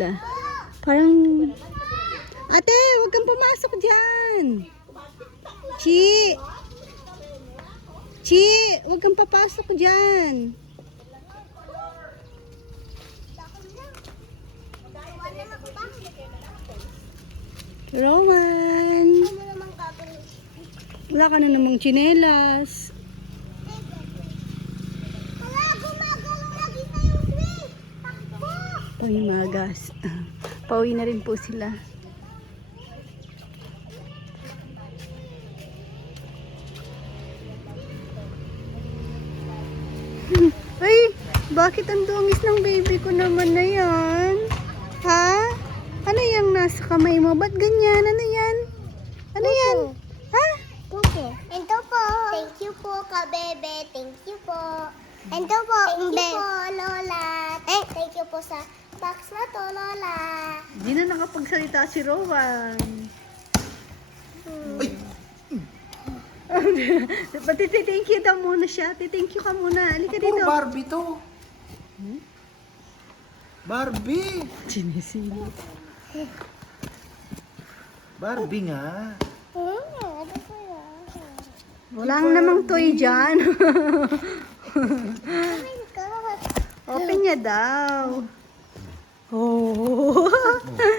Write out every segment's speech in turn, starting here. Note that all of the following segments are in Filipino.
sila. Parang... Ate, huwag kang pumasok dyan. Chi! Chi! Huwag kang papasok dyan. Rowan! Wala ka na namang tsinelas. Pangimagas. Pauwi na rin po sila. Ay, bakit ang dungis ng baby ko naman na yan? Ha? Ano yung nasa kamay mo? Ba't ganyan? Ano yan? Ano yan? Ha? Pupo. Ito po. Thank you po, kabebe. Thank you po. Ito po, Thank you po, Lola. Eh, thank you po sa box na to, Lola. Hindi na nakapagsalita si Rowan. Pati thank you daw muna siya. Thank you ka muna. Halika Puro dito. Barbie to. Barbie. Sinisili. Barbie nga. Hmm, ano? Wala namang toy dyan. Oh. Open niya daw. Oh.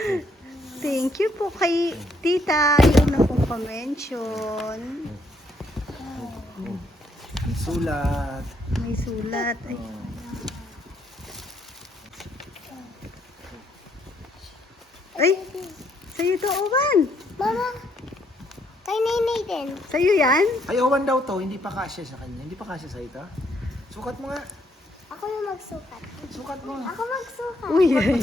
Thank you po kay tita. Yun na pong pa-mention. Ang sulat. May sulat. Ay, ay sa'yo to, Owan. Mama, kay Nenay din. Sa'yo yan? Ay, owan daw to. Hindi pa kasya sa kanya. Hindi pa kasya sa ito. Sukat mo nga. Ako yung magsukat. Sukat mo. Ako magsukat. Uy, ay.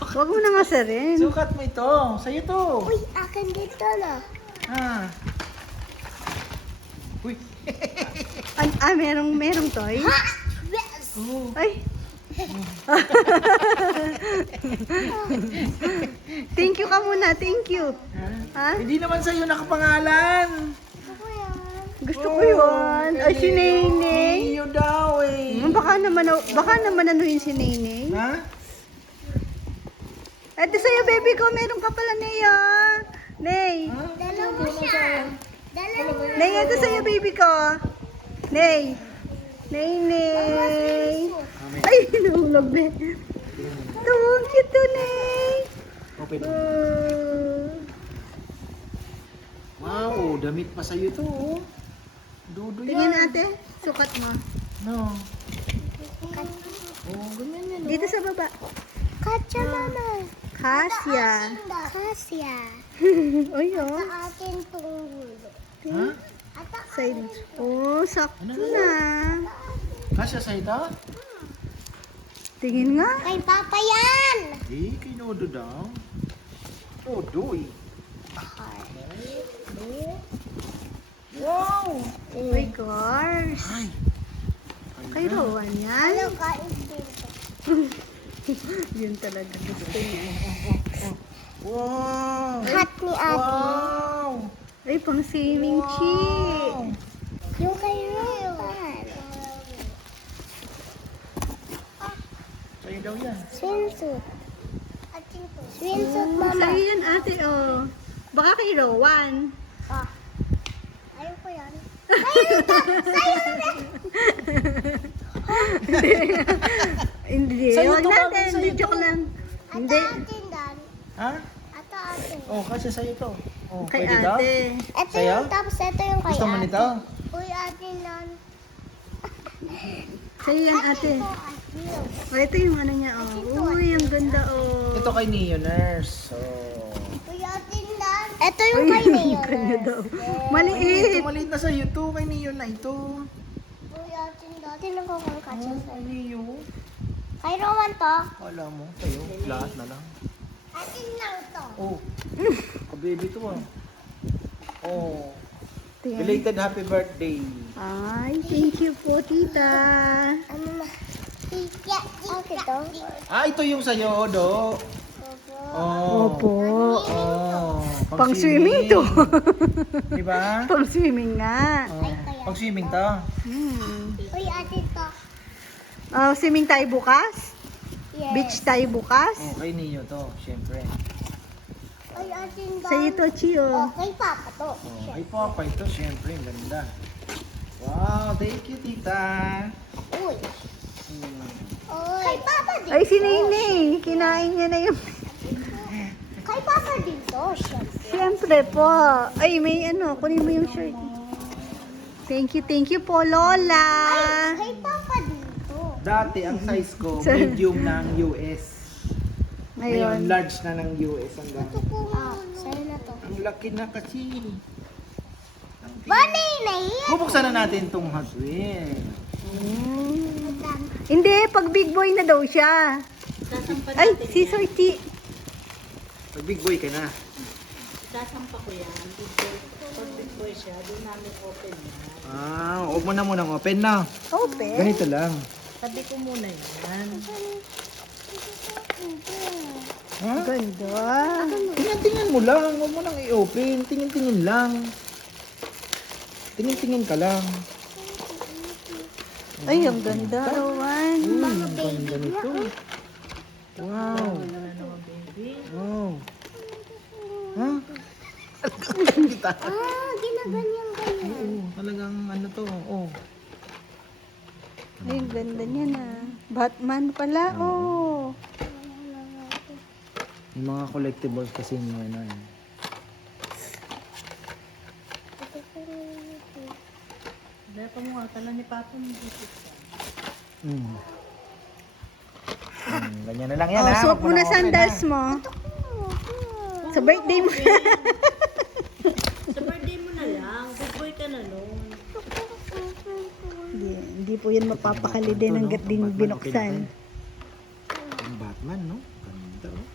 Huwag mo na nga rin. Sukat mo ito. Sa'yo to. Uy, akin dito na. Ah. Uy. Ah, ah, merong, merong toy? Yes! Oh. Ay. thank you ka muna, thank you. Ha? Hindi naman sa'yo nakapangalan. Gusto ko yun. Ay, si Nene. Iyo daw eh. Baka naman, baka naman ano yun si Nene. Ha? Ito sa'yo, baby ko, meron ka pala, Nea. Ney. Dalawa siya. Dalawa. Ney, ito sa'yo, baby ko. Ney. Ney, Ney. Ay, nahulog na. Ito, ang cute to, Ney. Open. Uh, Wow, damit pa sa'yo to. oh. Dudo yan. ate, sukat mo. No. Oh, ganyan yan. Dito sa baba. Katya mama. Kasya. Kasya. Uy, oh. Sa akin tunggulo. Ha? At Side. Oh, sakto na. Kasya sa ito? Tingin nga. kay Papa yan. Eh, kay Nodo daw. Nodo eh. Wow! Oh my gosh. Ay. Kay Rowan yan. Ano kain dito? Yun talaga gusto niya. Wow! Hat ni ate. Wow! Ay, pang swimming chi. Yung kay Rowan. Sa'yo daw yan. Swimsuit. Swimsuit mama. Sa'yo yan ate, oh. Baka kay Rowan. Ah. Ayun ko yan. Ayun to. Sa'yo na. Hindi, Sa'yo wag to, natin. Mami, Hindi, sa'yo joke to. lang. Ata Hindi. atin dan. Ha? Ata atin. Oh, kasya sa'yo to. Oh, Kay pwede daw? ate. Ito Sa'yo? yung tapos ito yung kay Gusto mo nito? Uy, atin dan. Sa'yo yan ate. Ito. Oh, ito yung ano niya, oh. Uy, ang ganda, oh. Ito kay Neo Nurse. Oh. Ito yung kay Neo. Kanya daw. Ito Maliit. maliit na sa'yo to. Kay Neo na ito. Uy, atin kung katsa Oh, sa'yo. Neo. Kay Rowan to. Wala mo. Sa'yo. Lahat na lang. Atin lang to. Oh. Kababy to ah. Oh. Belated happy birthday. Ay, thank you po, tita. Ano ma? Tika, tika. Ito? Ah, ito yung sa'yo, Do. Opo. Oh. Opo. Oh. Pang swimming to. Di ba? Pang swimming nga. Oh, pang swimming to. Hmm. Uy, ate to. Ah, swimming tayo bukas? Yes. Beach tayo bukas? Oh, kay Neo to, syempre. Uy, ate to. Sa ito, Chio. Okay, papa to. Oh, kay Papa ito, syempre, ang ganda. Wow, thank you, tita. Uy. Hmm. Uy. Kay papa dito. Ay, si Nene. Kinain niya na yung... Kay papa dito, syempre. Siyempre po. Ay, may ano. Kunin mo yung shirt. Thank you, thank you po, Lola. Ay, kay papa dito. Dati, ang size ko, medium ng US. Ngayon, Ngayon. large na ng US ang gamit. Ito po. Ah, sa'yo na to. Ang laki na kasi. Bani, nahiya. Bubuksan na natin tong Hot Wheels. Hmm. Hindi, pag big boy na daw siya. Ay, si Sorti. Pag big boy ka na. Sasampa ko yan. Pag boy siya, doon namin open yan. Ah, huwag mo na munang open na. Open. Ganito lang. Sabi ko muna yan. Ha? Ganda. Tingnan-tingnan mo lang. Huwag mo nang i-open. Tingin-tingin lang. Tingin-tingin ka lang. Ay, ang ganda, Rowan. Uy, ang ganda nito. Wow. Wow. Kita. Ah, ginaganyan-ganyan. Oo, talagang ano to. Oh. Ay, ganda niya na. Batman pala, oh. Yung mga collectibles kasi yung ano eh. Dahil pa mo nga, tala ni Papa mo dito. Mm. Mm, ganyan na lang yan Oh, ha. suot mo na sandals mo. Sa birthday mo. Sa birthday mo na lang. Big boy ka na noon. hindi, hindi po yan mapapakali din hanggat din binuksan. Ang Batman, no? Ganda, oh.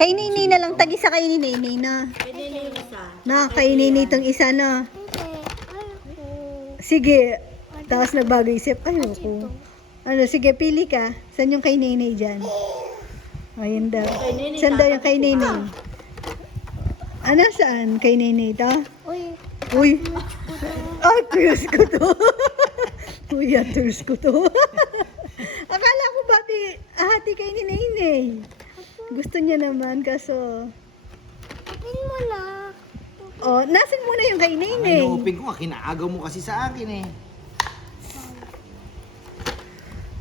Kay Nini na lang, tagi sa kay Nini na. Na yung isa. Na, kay Nini itong isa na. Sige. Tapos nagbago isip. Ayoko. Ano, sige, pili ka. Saan yung kay Nene dyan? Ayun daw. Saan daw yung kay Nene? Ano, saan? Kay Nene ito? Uy, Uy. Ay, tuyos ko to. Uy, ah, tuyos ko to. Akala ko bati, ahati kay ni Nene. Gusto niya naman, kaso... open mo na. Oh, nasan muna yung kay Ay, Nene? open ko nga. Kinaagaw mo kasi sa akin eh.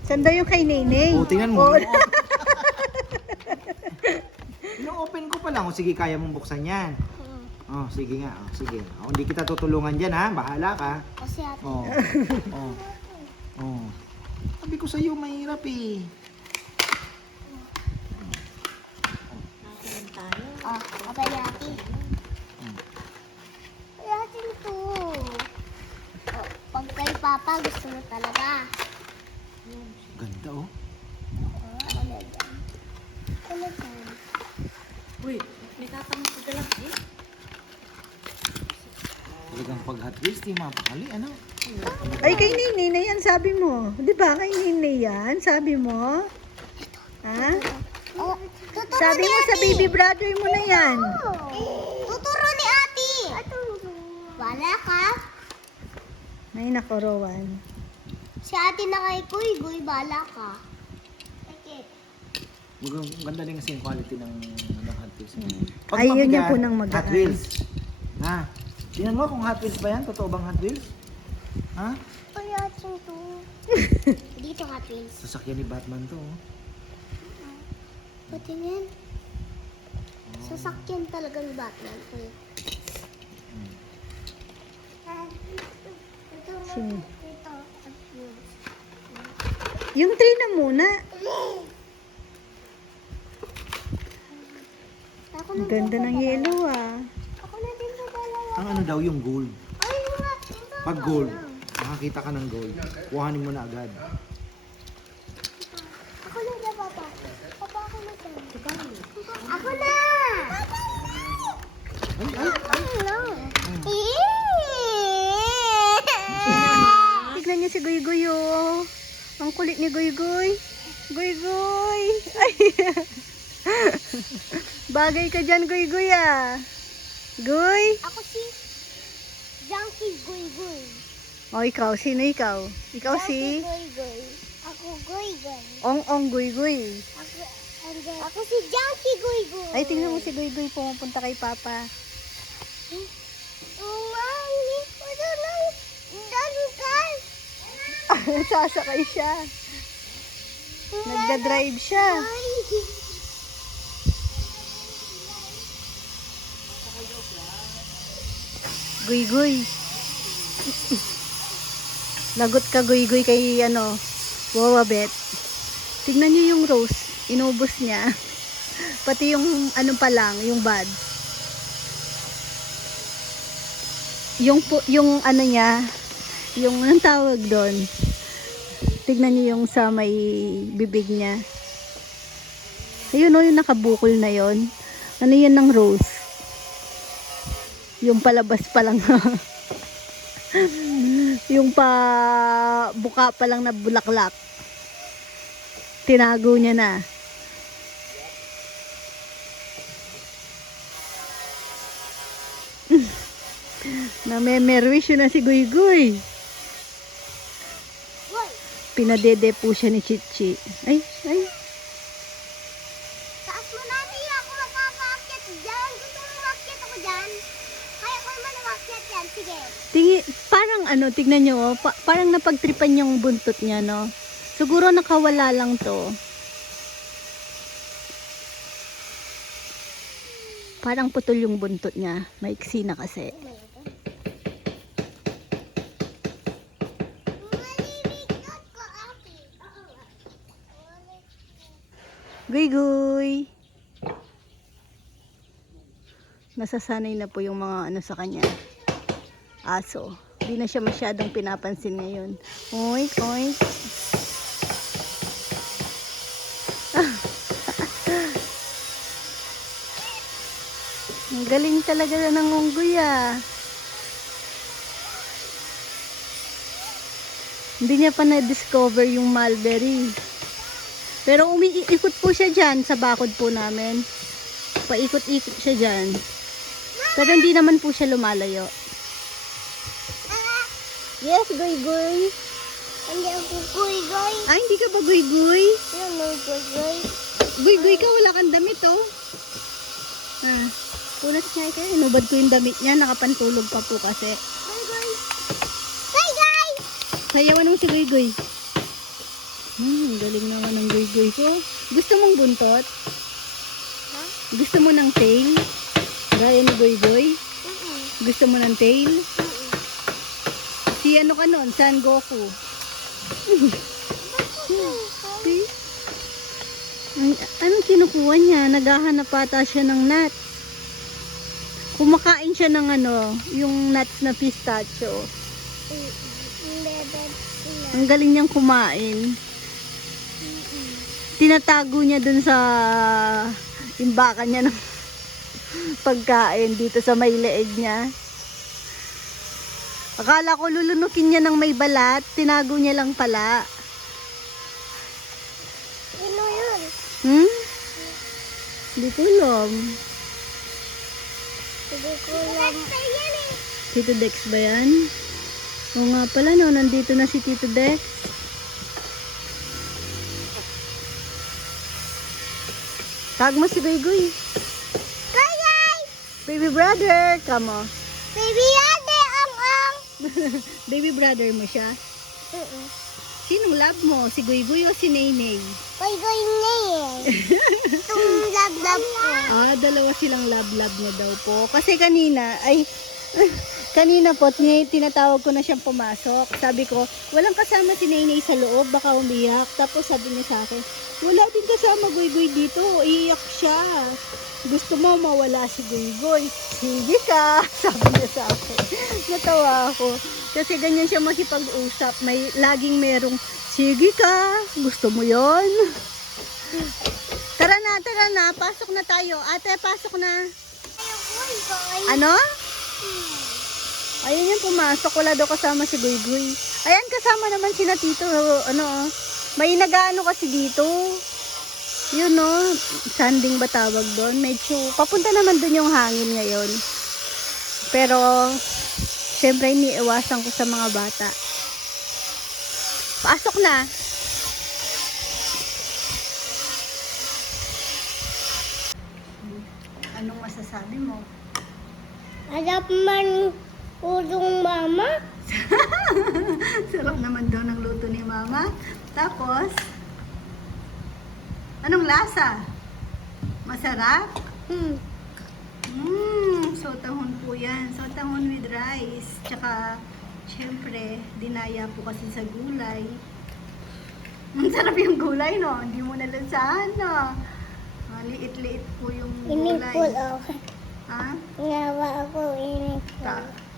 Saan daw yung kay Nene? Oh, tingnan mo. Oh, Ino-open ko pa lang. O sige, kaya mong buksan yan. Oh, sige nga. Oh, sige. Oh, hindi kita tutulungan dyan ha. Bahala ka. Kasi ate. Oh. oh. Oh. Sabi ko sa'yo, mahirap eh. Ah, abay ate. Ay, ate to. Oh, pag kay papa, gusto mo talaga. Ganda oh. Ah, ako na dyan. Ako Uy, may tatanong sa dalaki. Talagang pag Hot Wheels, di mapakali. Ano? Ay, kay Nene na yan, sabi mo. Di ba, kay Nene yan, sabi mo? Ha? Oh, tuturo Sabi ni mo sa ate. baby brother mo na yan. Tuturo ni ate. Wala ka? Ay, nako, Rowan. Si ate na kay Kuy, Guy, bala ka. Mag- Ganda din kasi yung quality ng, ng Hot Wheels. Ayaw mabigat, niya po ng magaan. Hot Wheels. Ha? Tingnan mo kung Hot Wheels ba yan? Totoo bang Hot Wheels? Ha? Ate to. Dito Hot Wheels. Sasakyan ni Batman to. oh. Patingin. Sasakyan talagang Batman ko. Sino? Yung tree na muna. ganda ng yellow ah. Ako na din sa dalawa. Ang ano daw yung gold. Ay, Pag pa gold, makakita ka ng gold. Kuhanin mo na agad. Ako na dyan, papa. Papa, ako na dyan. Ako na! Ay, ay, na. Tignan niyo si Goy Goy oh. Ang kulit ni Goy Goy. Goy Goy. Ay. Bagay ka dyan, Guy Guy ah. Guy? Ako si Junkie Goy Goy. O, ikaw. Sino ikaw? Ikaw si Goy Goy. Ako Goy Goy. Ong Ong Guy Guy. Ako, and then, ako si Junkie Goy Goy. Ay, tingnan mo si Guy Guy pumupunta kay Papa. Nga, hindi ko na lang dalugan. Sasakay siya. Nagda-drive siya. Ay. Guy Guy. Lagot ka Guy Guy kay ano, Wawabet. Tignan niyo yung rose. Inubos niya. Pati yung ano pa lang, yung bud. Yung yung ano niya, yung anong tawag doon. Tignan niyo yung sa may bibig niya. Ayun o, yung nakabukol na yon. Ano yun ng rose? Yung palabas pa lang. yung pa buka pa lang na bulaklak. Tinago niya na. Namemerwish na si Guy Guy. Goy. Pinadede po siya ni Chichi. Ay, ay. Taas mo na niya ako makakaakyat dyan. Gusto mo umakyat ako dyan? Kaya ko naman umakyat yan. Sige. Tingi, parang ano, tignan nyo, oh, pa- parang napagtripan yung buntot niya, no? Siguro nakawala lang to. Parang putol yung buntot niya. Maiksi na kasi. Guy guy! Nasasanay na po yung mga ano sa kanya. Aso. Hindi na siya masyadong pinapansin ngayon. Oink, oink. Ang galing talaga ng unggoy ah. Hindi niya pa na-discover yung mulberry. Pero umiikot po siya dyan sa bakod po namin. Paikot-ikot siya dyan. Pero hindi naman po siya lumalayo. Ah, Yes, Goy Goy. hindi ako goy-goy. Ay, hindi ka ba Goy Goy? Ano, goy-goy? Goy Goy ka, wala kang damit oh. Ah, punas niya kayo. Inubad ko yung damit niya, nakapantulog pa po kasi. Goy-goy. Guys! Sayawan mo si Goy Goy. Hmm, galing naman ng Goy Goy ko. Gusto mong buntot? Ha? Gusto mo ng tail? Gaya ni Goy Goy? Mm-mm. Gusto mo ng tail? Mm-mm. Si ano ka nun? San Goku? See? Ay, anong kinukuha niya? Naghahanap ata siya ng nut. Kumakain siya ng ano, yung nuts na pistachio. Ang galing niyang kumain. Tinatago niya dun sa imbakan niya ng pagkain dito sa may leeg niya. Akala ko lulunukin niya ng may balat, tinago niya lang pala. Sino yun? Hmm? Hindi ko alam. Hindi ko alam. eh. Tito Dex ba yan? Oo nga pala no, nandito na si Tito Dex. Tag mo si Guy Guy. Hi, guys! Baby brother, come on. Baby. Baby brother mo siya. Mm-mm. Sinong love mo? Si Guy Guy o si Naynay? Goy-goy na eh. Itong lab-lab ko. Ah, dalawa silang love-love na daw po. Kasi kanina, ay, kanina po, tin- tinatawag ko na siyang pumasok. Sabi ko, walang kasama si Naynay sa loob, baka umiyak. Tapos sabi niya sa akin, wala din kasama Guy-Guy dito, iiyak siya. Gusto mo mawala si Guy-Guy? Sige ka, sabi niya sa akin. Natawa ako. Kasi ganyan siya makipag-usap. May, laging merong, sige ka, gusto mo yon Tara na, tara na. Pasok na tayo. Ate, pasok na. Goy-goy. Ano? Ayun yung pumasok. Wala daw kasama si Guy Guy. Ayan, kasama naman si na Tito. Ano, oh. may nagaano kasi dito. Yun no, sanding ba tawag doon? Medyo, papunta naman doon yung hangin ngayon. Pero, syempre iniiwasan ko sa mga bata. Pasok na. Anong masasabi mo? Harap man ulong mama. Sarap naman daw ng luto ni Mama. Tapos, anong lasa? Masarap? Hmm. Mmm, sotahon po yan. Sotahon with rice. Tsaka, syempre, dinaya po kasi sa gulay. Ang sarap yung gulay, no? Hindi mo nalasahan, no? Ah, liit-liit po yung gulay. Inipol ako. Ha? Ngawa ako inipol. Ta-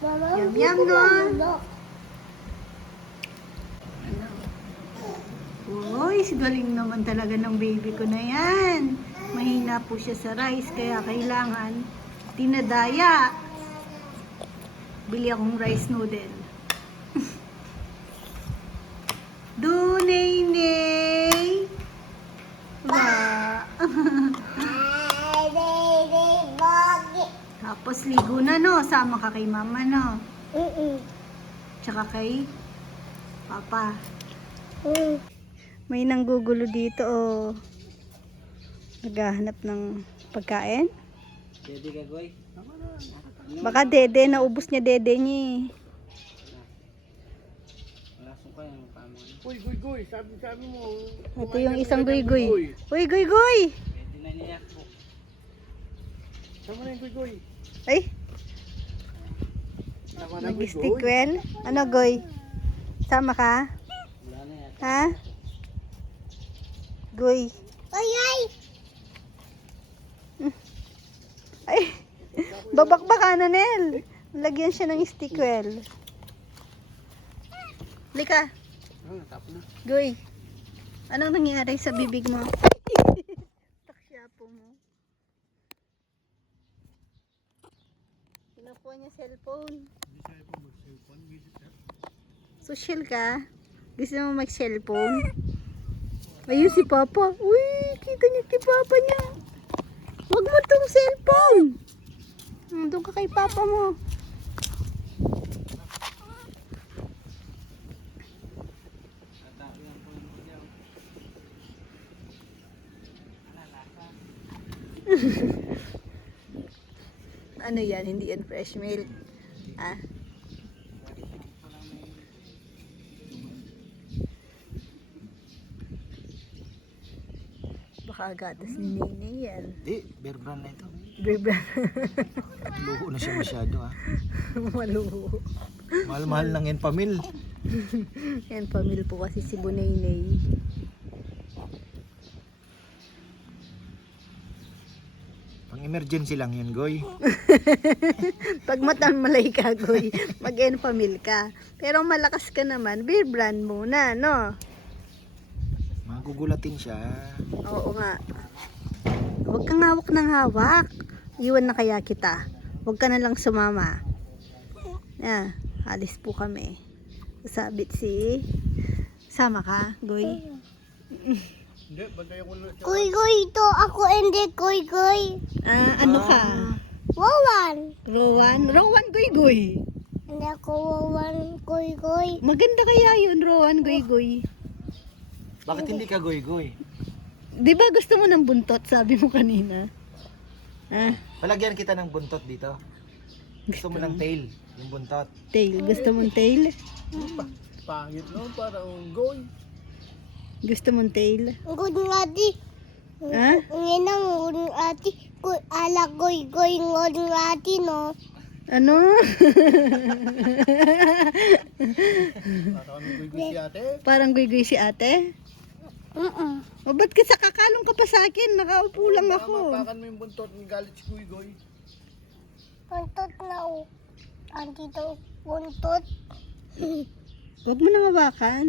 Yum, yum. Ano? Uy, galing naman talaga ng baby ko na yan. Mahina po siya sa rice, kaya kailangan tinadaya. Bili akong rice noodle. Dunay-nay! Ba? Tapos ligo na no, sama ka kay mama no. Mm-mm. Tsaka kay papa. Mm. May nanggugulo dito oh. Naghahanap ng pagkain. Pwede ka, Goy? Baka dede, naubos niya dede niya eh. Uy, guy, guy, sabi, sabi mo. Ito yung isang guy-guy. Uy, guy-guy! Pwede na niya po. Sama na yung guy, guy. Ay, guy. well. Ano, goy? Sama ka? Ha? Goy. Ay, ay. Ay, babakbaka na, Nel. Lagyan siya ng stick well. Lika, Ah, goy. Anong nangyari sa bibig mo? Taksyapo mo. Kinukuha niya cellphone. Social ka? Gusto mo mag-cellphone? Ayun si Papa. Uy, kita niya kay Papa niya. Huwag mo tong cellphone. Doon ka kay Papa mo. Ano yan? Hindi yan fresh milk. Ah. Baka gatas ni Nene yan. Di, bear brand na ito. Bebe. Luho na siya masyado ah. Maluho. Mahal-mahal lang yan pamil. Yan, pamil po kasi si Bunaynay. Pang emergency lang yan, Goy. Pag matamlay ka, goy, mag pamil ka. Pero malakas ka naman, beer brand muna, no? Magugulatin siya. Oo nga. Huwag kang hawak ng hawak. Iwan na kaya kita. Huwag ka na lang sumama. Ah, alis po kami. Sabit si... Sama ka, Goy? Hindi, bantayan ko lang. Kuy, kuy, ito ako hindi, kuy, kuy. Ah, ano ka? Wawan. Rowan? Rowan, Goy, Goy. Hindi ako wawan, kuy, kuy. Maganda kaya yun, Rowan, Goy, Goy. Bakit hindi ka, Goy, Goy? Di ba gusto mo ng buntot, sabi mo kanina? Ah, Palagyan kita ng buntot dito. Gusto mo ng tail, yung buntot. tail. Gusto mong tail? Pangit no, parang goy. Gusto mong tail? Good ngati. Ha? Nginang good. Kuy, ala, kuy, kuy, good ngati, no? Ano? Parang kami guy, guy si ate. Parang guy si ate? Mm-mm. O ba't ka kakalong ka pa sa akin? Nakaupo lang Baka ako. mapakan mo yung buntot ng galit si guy, guy. Buntot na, oh. Andito, buntot. Huwag mo nang hawakan.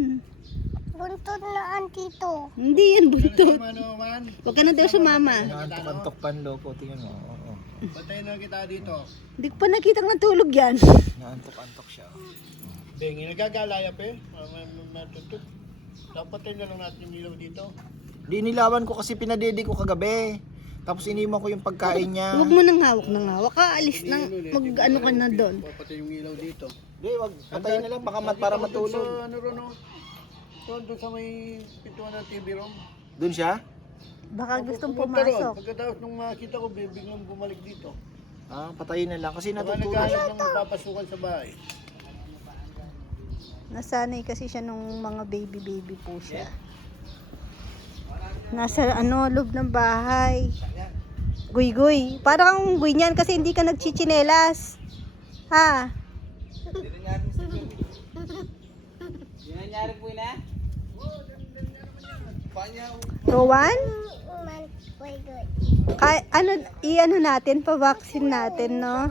Buntot na, andito. Hindi yan buntot. Tama naman. Huwag ka na daw sumama. Naantok-antok pa ang loko, tingnan mo. Oo. Bantayan na kita dito. Hindi ko pa nakitang natulog yan. Naantok-antok siya. Bengi, nagagalaya pa eh. Tutut. Dapat na lang natin yung ilaw dito. Dinilawan ko kasi pinadede ko kagabi. Tapos iniwan ko yung pagkain niya. Huwag mo nang hawak ng hawak. Kaalis nang mag ano ka na doon. Papatay yung ilaw dito. Hindi, wag patayin na lang baka mat para matulog. Ano ron, oh. Doon, doon sa may pintuan ng TV room. Doon siya? Baka gustong Pumunta ron. pumasok. Pagkatapos nung makita ko, biglang bumalik dito. Ah, patayin na lang kasi Baka natutulog. naghahanap ng papasukan sa bahay. Nasanay kasi siya nung mga baby-baby po siya. Nasa ano, loob ng bahay. Guy-guy. Parang kang guy niyan kasi hindi ka nagchichinelas. Ha? Rowan? Man, good. Kay, ano, i-ano natin, pa-vaccine natin, no?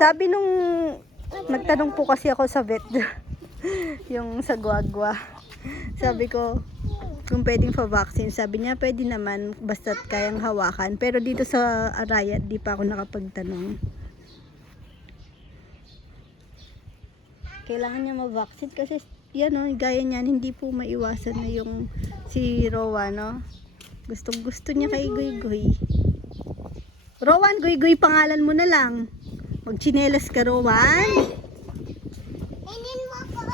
Sabi nung, nagtanong po kasi ako sa vet, yung sa guagwa. Sabi ko, kung pwedeng pa vaccine, sabi niya pwede naman basta't kayang hawakan. Pero dito sa Araya, di pa ako nakapagtanong. Kailangan niya ma-vaccine kasi yan o, gaya niyan, hindi po maiwasan na yung si Rowan, no? Gustong gusto niya kay Guy Guy. Rowan, Guy Guy pangalan mo na lang. Magchinelas ka, Rowan. Hindi mo ako.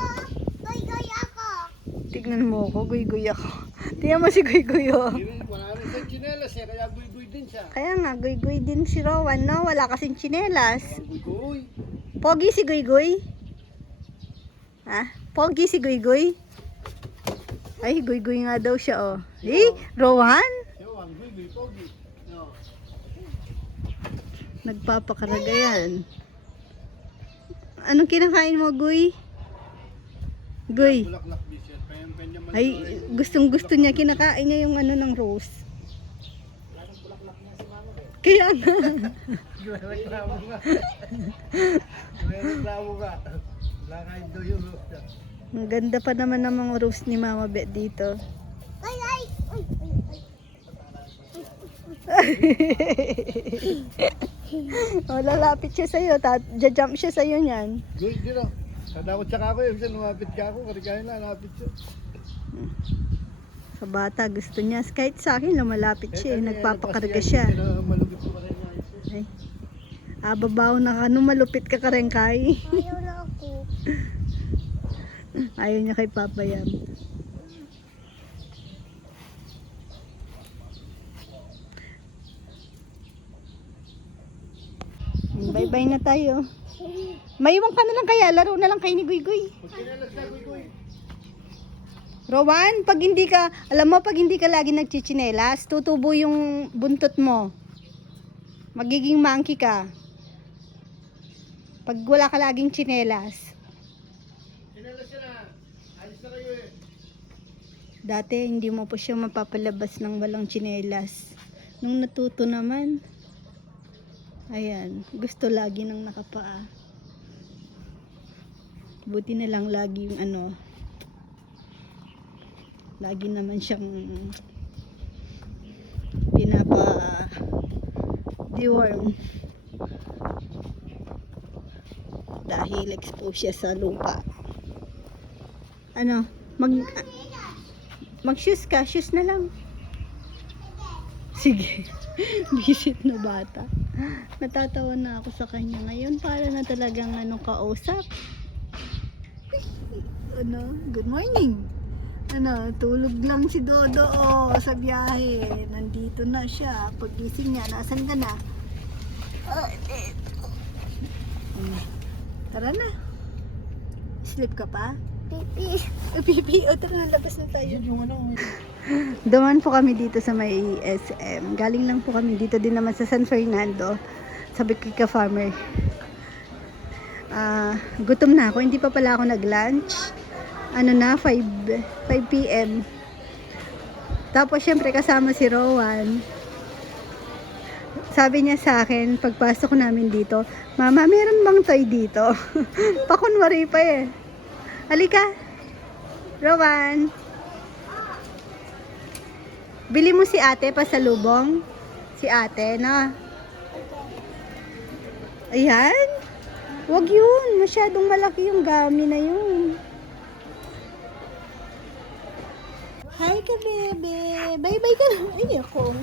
Goy-goy ako. Tignan mo ako, Guy Guy ako. Tingnan mo si Guy Guy, oh. Wala rin chinelas eh, kaya guy-guy din siya. Kaya nga, Guy Guy din si Rowan, no? Wala kasing chinelas. Ang guy-guy. Pogi si Guy Guy. Ha? Pogi si Guy. Ay, Guy nga daw siya, oh. Eh, Rowan? Yo, ang guy-guy, pogi. No. Nagpapakaraga yan. Anong kinakain mo, Guy? Guy. Ay, gustong gusto niya, kinakain niya yung ano ng rose. Kaya nga. Reklamo. May reklamo ka. Ang ganda pa naman ng mga rose ni Mama Bet dito. Ay, ay. Uy, uy, uy. oh, lalapit siya sa'yo. Ta- jump siya sa'yo niyan. Guy, di no. Kadakot sa kako, ibig lumapit ka ako, karikahin na, lapit siya. Sa bata, gusto niya. Kahit sa akin, lumalapit siya. eh. kasi Nagpapakarga ano, siya. Ay. Ababaw na ano, malupit ka ka rin kay. Ayaw na ako. Ayaw niya kay Papa yan. Bye-bye na tayo. Maiwan ka na lang kaya, laro na lang kayo ni guy. Rowan, pag hindi ka, alam mo, pag hindi ka lagi nagchichinelas, tutubo yung buntot mo. Magiging monkey ka. Pag wala ka laging chinelas. Kinelas siya na. Ayos na kayo eh. Dati, hindi mo pa siya mapapalabas ng walang chinelas. Nung natuto naman, ayan, gusto lagi ng nakapaa. Buti na lang lagi yung ano, lagi naman siyang pinapa deworm dahil exposed siya sa lupa ano mag mag shoes ka shoes na lang sige visit na bata natatawa na ako sa kanya ngayon para na talagang ano kausap ano good morning ano, tulog lang si Dodo oh, sa biyahe. Nandito na siya. Pagising niya, nasan ka na? Hmm. Tara na. Sleep ka pa? Pipi. Pipi, o tara na, labas na tayo. Yun yung ano. Duman po kami dito sa may SM. Galing lang po kami dito din naman sa San Fernando. Sabi ko ka farmer. Ah, gutom na ako. Hindi pa pala ako nag-lunch. Ano na, 5, 5 p.m. Tapos syempre kasama si Rowan. Sabi niya sa akin, pagpasok namin dito, Mama, meron bang toy dito? Pakunwari pa eh. Halika. Rowan. Bili mo si ate pasalubong. Si ate, no? Ayan. Wag yun. Masyadong malaki yung gami na yun. Hi ka, bebe. Bye-bye ka na. Ay, ako.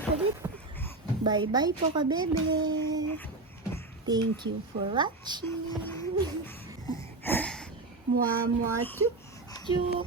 Bye-bye po ka, bebe. Thank you for watching. 么么啾啾